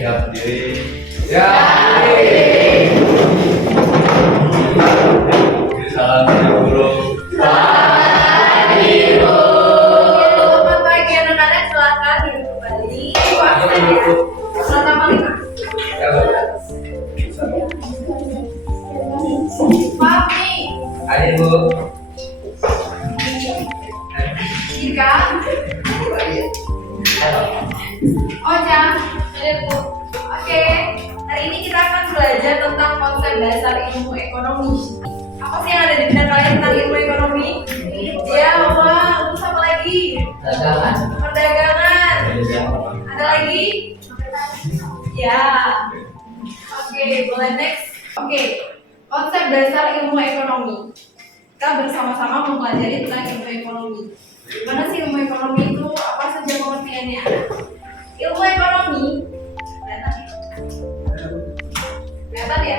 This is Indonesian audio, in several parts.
Siap diri. Salam dari guru. Selamat pagi anak-anak, silakan duduk kembali. Pertama 5. Fahmi, Ayo Bu. Ika, Ojang, Bu. Oke, hari ini kita akan belajar tentang konsep dasar ilmu ekonomi. Apa sih yang ada di benak kalian tentang ilmu ekonomi? Ya, terus apa lagi? Perdagangan. Ada lagi? Ya. Oke, boleh next. Oke, konsep dasar ilmu ekonomi. Kita bersama-sama mempelajari tentang ilmu ekonomi. Gimana sih ilmu ekonomi itu? Apa saja pengertiannya? Ilmu ekonomi, kelihatan ya?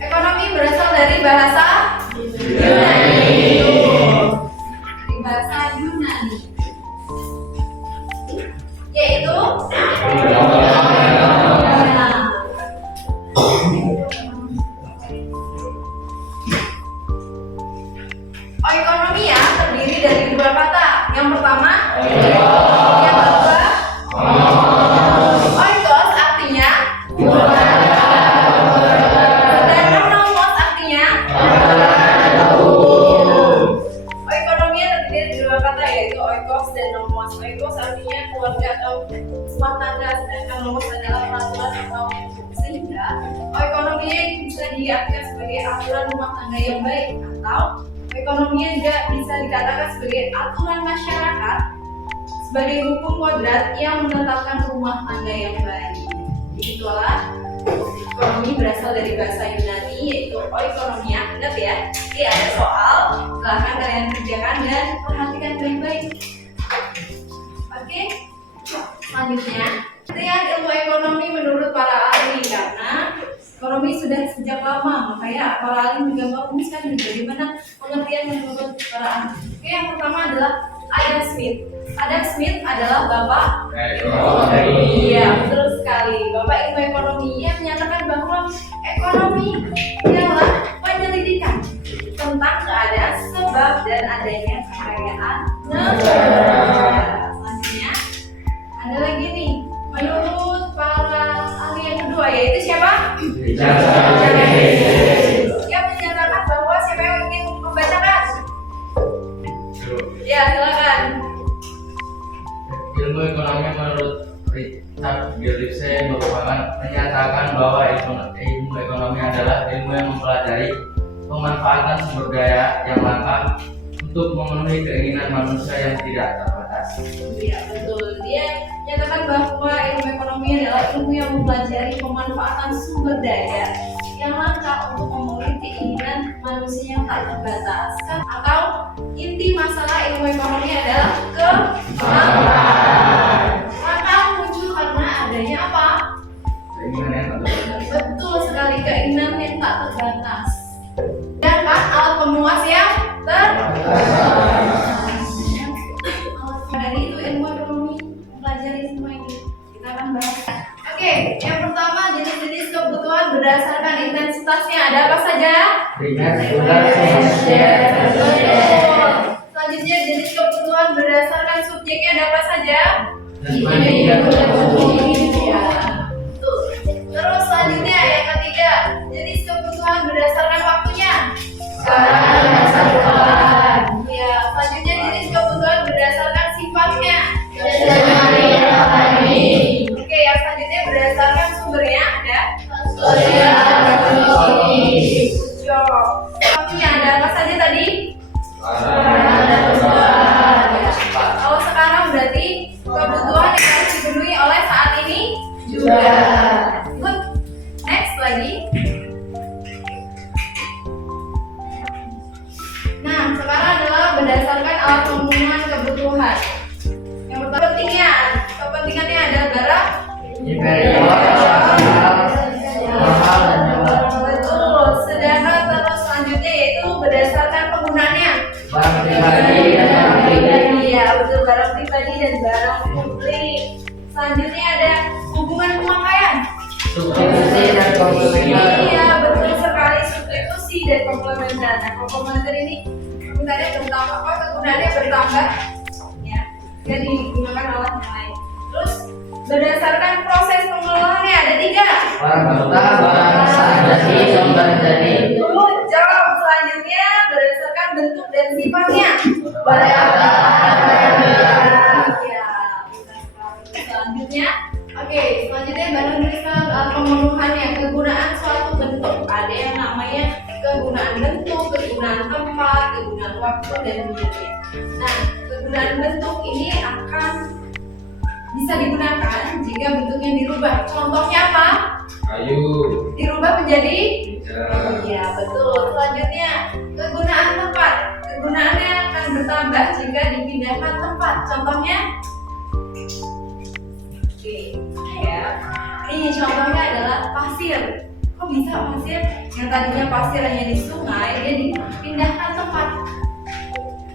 Ekonomi berasal dari bahasa Yunani. Dari bahasa Yunani, yaitu ekonomi ya terdiri dari dua kata. Yang pertama, yang kedua, oikos artinya dan nomos artinya. Ekonomi terdiri dari dua kata yaitu oikos dan nomos. Oikos artinya keluarga atau rumah tangga, sedangkan nomos adalah peraturan atau sehingga ekonomi bisa diartikan sebagai aturan rumah tangga yang baik atau ekonomi juga bisa dikatakan sebagai aturan masyarakat sebagai hukum kodrat yang menetapkan rumah tangga yang baik. Itulah ekonomi berasal dari bahasa Yunani yaitu oikonomia. Ingat ya, ini ada soal, silahkan kalian kerjakan dan perhatikan baik-baik. Oke, selanjutnya pengertian ilmu ekonomi menurut para ahli, karena ekonomi sudah sejak lama, makanya para ahli juga merumuskan bagaimana pengertian menurut para ahli. Oke, yang pertama adalah Adam Smith. Adam Smith adalah bapak ekonomi. Iya, betul sekali. Bapak ilmu ekonomi yang menyatakan bahwa ekonomi adalah penyelidikan tentang keadaan sebab dan adanya kekayaan negara. Selanjutnya ada lagi nih, menurut para ahli yang kedua yaitu siapa? Yang menyatakan bahwa siapa yang ingin membacakan? Ya, silakan. Ilmu ekonomi menurut Richard Gillespie menyatakan bahwa ilmu ekonomi adalah ilmu yang mempelajari pemanfaatan sumber daya yang langka untuk memenuhi keinginan manusia yang tidak terbatas. Iya, betul. Dia menyatakan bahwa ilmu ekonomi adalah ilmu yang mempelajari pemanfaatan sumber daya yang langka untuk memenuhi keinginan manusia yang tak terbatas. Atau inti masalah ilmu ekonomi adalah kelambanan. Maka muncul karena adanya apa? Keinginan yang tak terbatas. Betul sekali, keinginan yang tak terbatas. Sedangkan alat pemuas yang terbatas. Dari itu ilmu ekonomi mempelajari semua ini. Kita akan bahas. Oke, yang pertama jenis-jenis kebutuhan berdasarkan intensitasnya ada apa saja? Selanjutnya jenis kebutuhan berdasarkan subjeknya ada apa saja? Terus selanjutnya yang ketiga, jenis kebutuhan berdasarkan waktunya. Ya, selanjutnya jenis kebutuhan berdasarkan sifatnya. Oke, yang selanjutnya berdasarkan sumbernya ada. Waktunya ada apa saja tadi? Kalau sekarang berarti kebutuhan yang harus dipenuhi oleh saat ini juga. Good. Next lagi. Nah, sekarang adalah berdasarkan alat penggunaannya bertambah, ya, dan digunakan alat yang lain. Terus berdasarkan proses pengelolaannya ada 3. Barang bangsa jadi sumber jadi. Dulu jawab selanjutnya berdasarkan bentuk dan sifatnya. Ya, selanjutnya, oke, selanjutnya baru menuliskan pemenuhannya, kegunaan suatu bentuk. Ada yang namanya kegunaan bentuk, kegunaan tempat, kegunaan waktu, dan sebagainya. Nah, kegunaan bentuk ini akan bisa digunakan jika bentuknya dirubah. Contohnya apa? Kayu. Dirubah menjadi? Meja. Iya, betul. Selanjutnya, kegunaan tempat. Kegunaannya akan bertambah jika dipindahkan tempat. Contohnya? Oke, ya. Ini contohnya adalah pasir. Kok bisa pasir? Yang tadinya pasir hanya di sungai, dia dipindahkan tempat.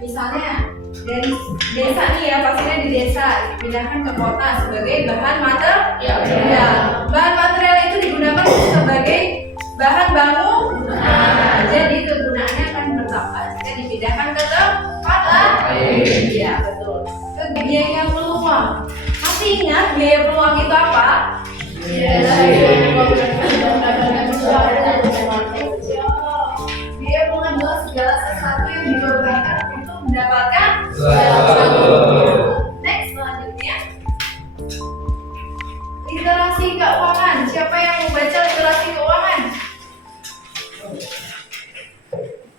Misalnya dari desa nih ya, pasirnya di desa dipindahkan ke kota sebagai bahan material. Ya, bahan material itu digunakan sebagai bahan bangunan. Nah, jadi kegunaannya akan bertambah jika dipindahkan ke tempat lain. Iya, betul. Ke biaya peluang. Masih ingat biaya peluang itu apa? Biaya peluang adalah segala sesuatu yang dikorbankan untuk mendapatkan. Next, selanjutnya literasi keuangan. Siapa yang membaca literasi keuangan?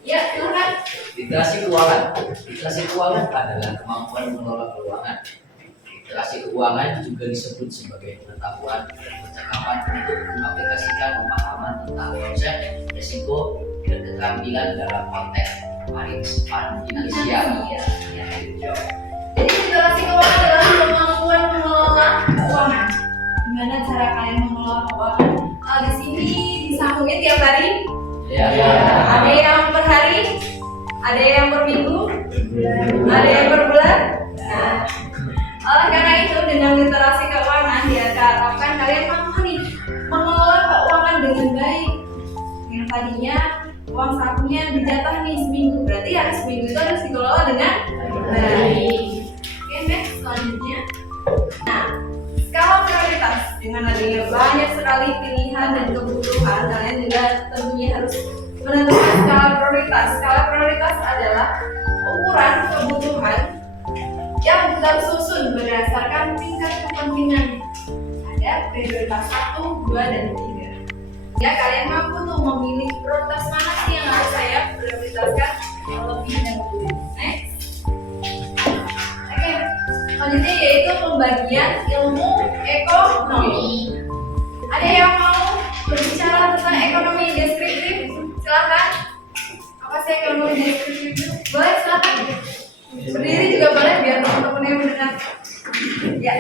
Ya, silakan. Literasi keuangan. Literasi keuangan adalah kemampuan mengelola keuangan. Literasi keuangan juga disebut sebagai pengetahuan dan percakapan untuk mengaplikasikan pemahaman tentang konsep, risiko, dan keterampilan dalam konteks finansial. Jadi literasi keuangan adalah kemampuan mengelola keuangan. Gimana cara kalian mengelola keuangan? Di sini disambungin tiap hari. Ada yang per hari, ada yang per minggu, ada yang per bulan. Nah, oleh karena itu dengan literasi keuangan diharapkan kalian mampu nih mengelola keuangan dengan baik. Yang tadinya uang sakunya dijatah nih seminggu, berarti hari seminggu itu harus dikelola dengan baik. Oke, next selanjutnya. Nah, skala prioritas. Dengan adanya banyak sekali pilihan dan kebutuhan, kalian juga tentunya harus menentukan skala prioritas. Skala prioritas adalah ukuran kebutuhan yang tersusun berdasarkan tingkat kepentingan. Ada prioritas 1, 2, dan 3. Ya, kalian mampu tuh memilih prioritas mana sih yang harus saya prioritaskan lebih dahulu. Next. Oke, selanjutnya yaitu pembagian ilmu ekonomi. Ada yang mau berbicara tentang ekonomi deskriptif? Silakan. Apa sih ekonomi deskriptif? Boleh, silakan. Berdiri juga boleh biar teman-teman yang mendengar. Ya.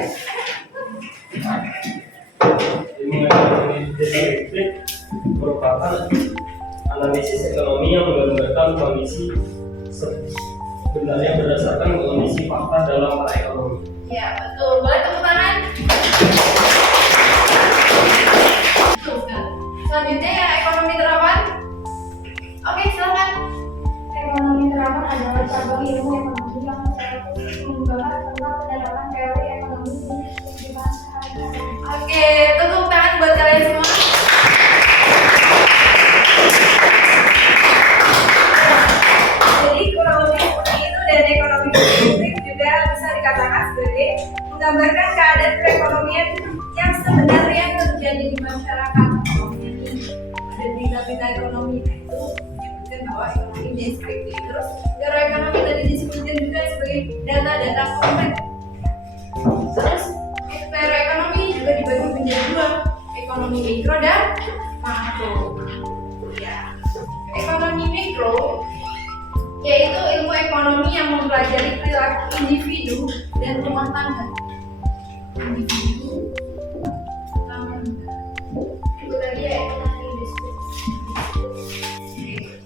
Ilmu ekonomi deskriptif merupakan analisis ekonomi yang menggambarkan kondisi sebenarnya berdasarkan kondisi fakta dalam ekonomi. Ya, betul. Boleh tepuk tangan. Betul sekali. Selanjutnya yang ekonomi terapan. Oke, silakan. Ekonomi terapan adalah cabang ilmu ekonomi yang mengembangkan tentang pendalaman teori ekonomi di kehidupan sehari-hari. Oke, tepuk tangan buat kalian semua. Jadi kurang lebih seperti itu, dan ekonomi politik juga bisa dikatakan sebagai menggambarkan keadaan perekonomian yang sebenarnya terjadi di masyarakat. Jadi ada berita-berita ekonomi itu menyebutkan bahwa ekonomi deskriptif. Terus teori ekonomi tadi disebutkan juga sebagai data-data konkret. Terus teori ekonomi juga dibagi menjadi 2, ekonomi mikro dan makro. Ya, ekonomi mikro yaitu ilmu ekonomi yang mempelajari perilaku individu dan rumah tangga. Individu, rumah tangga. Itu tadi ya ekonomi deskriptif.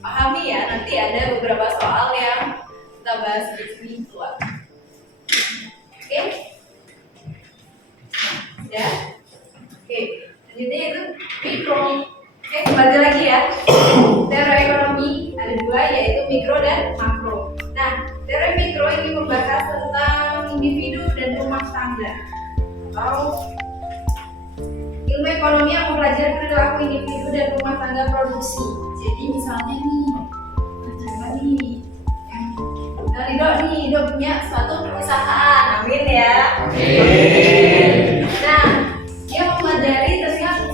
Pahami ya, nanti ada beberapa soal yang kita bahas di sini keluar. Oke? Ya? Oke, jadi itu mikro. Oke, kembali lagi ya. Teori ekonomi ada 2, yaitu mikro dan makro. Nah, Teori mikro ini membahas tentang individu dan rumah tangga atau ilmu ekonomi yang mempelajari perilaku individu dan rumah tangga produksi. Jadi misalnya nih, coba nih, Rido punya suatu perusahaan, amin ya. Amin. Nah, dia mempelajari tentang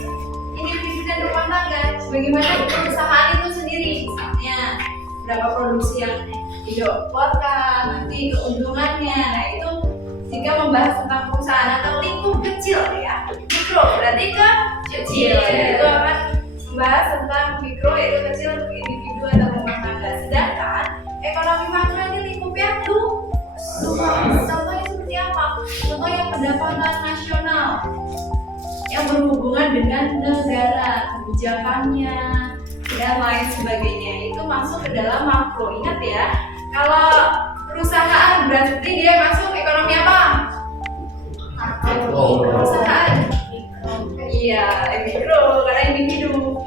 individu dan rumah tangga, bagaimana perusahaan itu sendiri, misalnya berapa produksi yang didapatkan, nanti keuntungannya. Nah itu jika membahas tentang perusahaan atau lingkup kecil ya, mikro berarti kecil. Itu akan membahas tentang mikro yaitu kecil untuk individu atau rumah tangga. Sedangkan ekonomi makro ini lingkupnya luas. Contohnya seperti apa? Contohnya pendapatan nasional yang berhubungan dengan negara, kebijakannya, dan lain sebagainya. Itu masuk ke dalam makro. Ingat ya, kalau perusahaan berarti dia masuk ekonomi apa? Perusahaan. Iya, mikro karena individu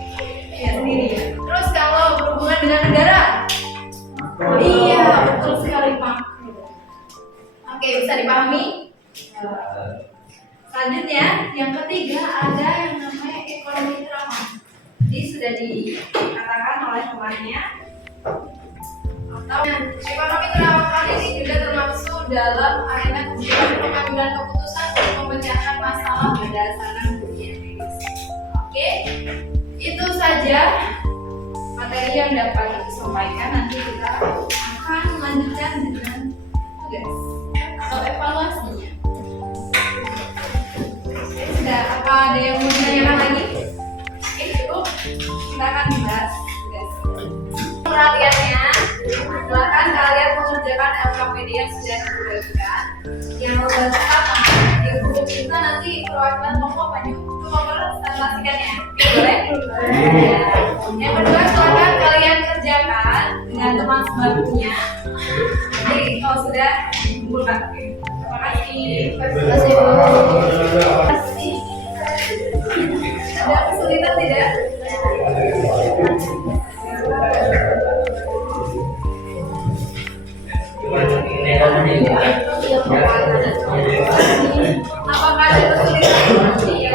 ya sendiri. Terus kalau berhubungan dengan negara, iya betul sekali makro. Oke, bisa dipahami? Selanjutnya, yang ketiga ada yang namanya ekonomi terapan. Ini sudah dikatakan oleh temannya. Atau ekonomi terapan ini juga termasuk dalam arena kebijakan pengambilan keputusan untuk memecahkan masalah berdasarkan kerugian medis. Oke, itu saja materi yang dapat disampaikan. Nanti kita akan melanjutkan dengan tugas atau evaluasinya. Sudah, apa ada yang mau ditanyakan lagi? Oke, cukup. Kita akan bahas tugas. Perhatiannya, silakan kalian mengerjakan LKPD yang sudah dibagikan. Yang lengkap di grup kita nanti perwakilan kelompok maju. Pastikannya, boleh? Ya. Yang kedua, silakan kalian kerjakan dengan teman sebelumnya. Jadi kalau sudah kumpulkan. Terima kasih. Terima kasih. Ada kesulitan tidak? Apakah ada kesulitan? Iya.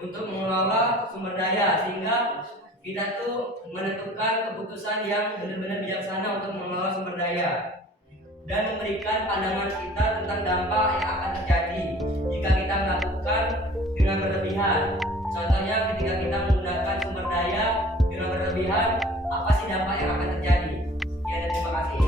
Untuk mengelola sumber daya sehingga kita tuh menentukan keputusan yang benar-benar bijaksana untuk mengelola sumber daya dan memberikan pandangan kita tentang dampak yang akan terjadi jika kita melakukan dengan berlebihan. Contohnya ketika kita menggunakan sumber daya dengan berlebihan, apa sih dampak yang akan terjadi? Ya, dan terima kasih.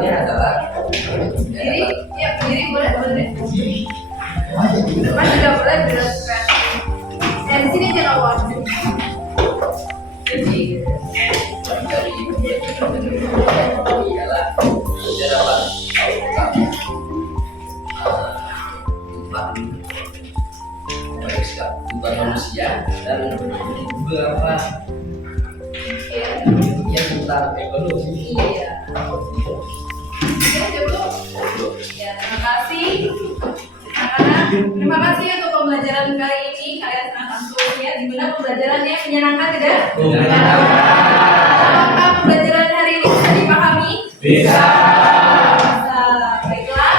Pertanyaannya adalah Berdiri, ya berdiri boleh boleh. Depan juga boleh dilakukan. Di sini aja kawan. jadi dari ialah sejarawan Tuhan manusia dan beberapa yang tentang ekonomi. Iya. Ya, cukup. Ya, terima kasih. Anak-anak, terima kasih untuk pembelajaran kali ini. Kalian sangat antusias. Gimana pembelajarannya? Menyenangkan tidak? Apakah pembelajaran hari ini bisa dipahami? Bisa. Bisa. Baiklah.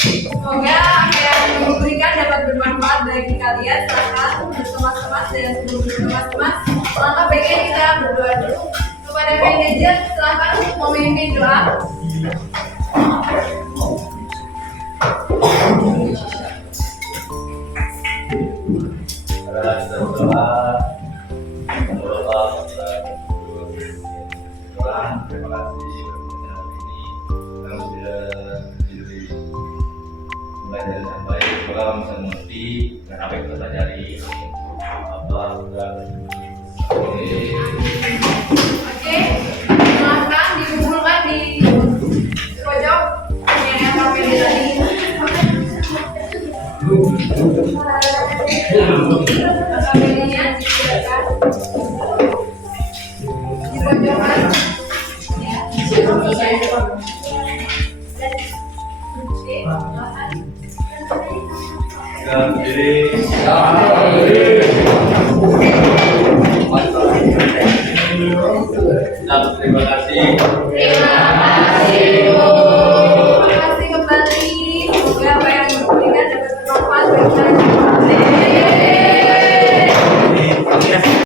Semoga apa yang diberikan dapat bermanfaat bagi kalian. Silakan berteman-teman dan sebelum berteman-teman. Langkah baiknya kita berdoa dulu. Kepada manajer, silakan untuk memimpin doa. Kita berdoa. Terima kasih ini kami sudah diberi pembelajaran yang baik. Semoga kami bisa mengerti dan apa yang kita pelajari. Allah sudah. Oke, silahkan dikumpulkan di pojok yang KPD tadi. KPD-nya disiapkan di pojokan.